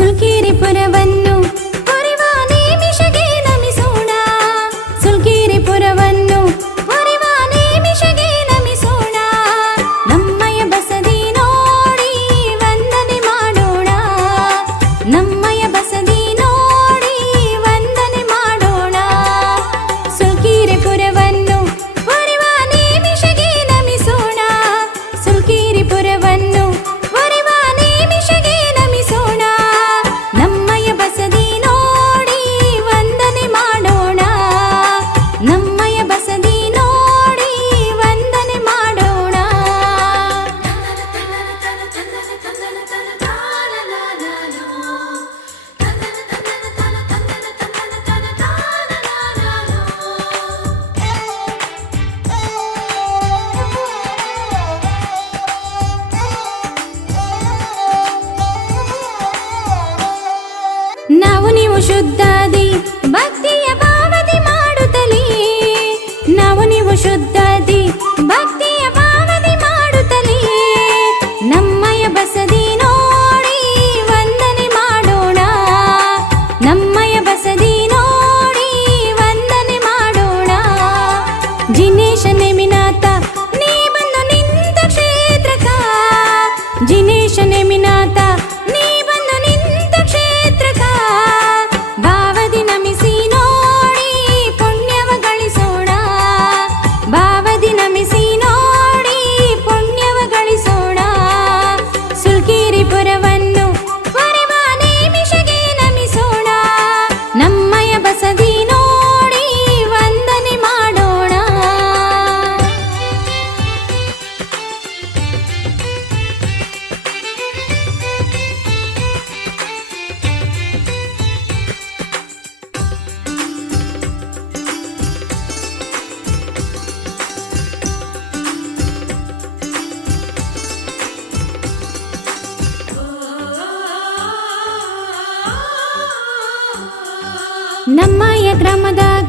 സുൽക്കീരിപുരവ ನಮ್ಮ ನಮ್ಮಯ ಗ್ರಾಮದ